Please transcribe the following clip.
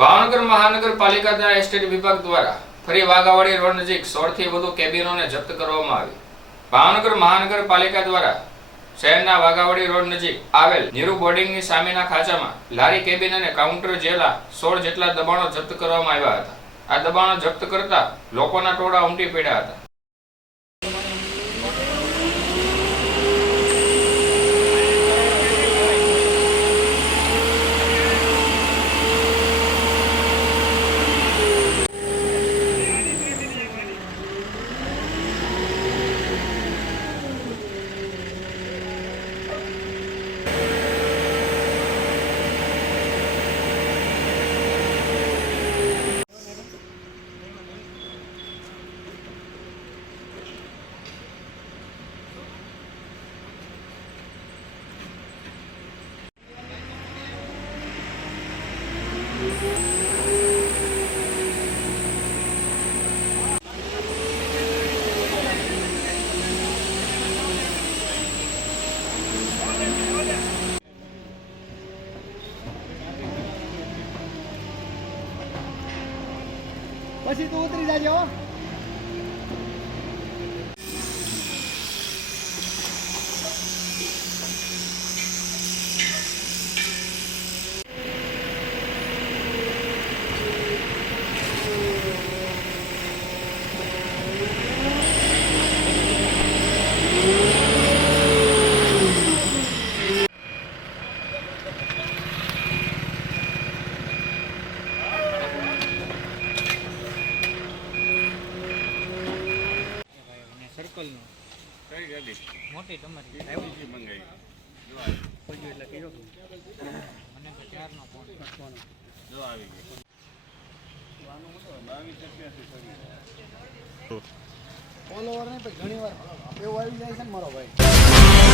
ભાવનગર મહાનગરપાલિકા દ્વારા એસ્ટેટ વિભાગ દ્વારા ફરી વાઘાવાડી રોડ નજીક સોળથી વધુ કેબિનોને જપ્ત કરવામાં આવી. ભાવનગર મહાનગરપાલિકા દ્વારા શહેરના વાઘાવાડી રોડ નજીક આવેલ નીરુ બોર્ડિંગની સામેના ખાંચામાં લારી કેબિન અને કાઉન્ટર જેલા સોળ જેટલા દબાણો જપ્ત કરવામાં આવ્યા હતા. આ દબાણો જપ્ત કરતા લોકોના ટોળા ઉમટી પડ્યા હતા. પછી તું ઉતરી જાજે હો સર્કલનો કઈ ગાડી? મોટી તમારી. અહીંથી મંગાવી. ખોલ્યું એટલે કીધું મને તો ચારનો ફોન જો આવી કરી ઓલ ઓવર નહીં પણ ઘણી વાર એવું આવી જાય છે ને મારો ભાઈ.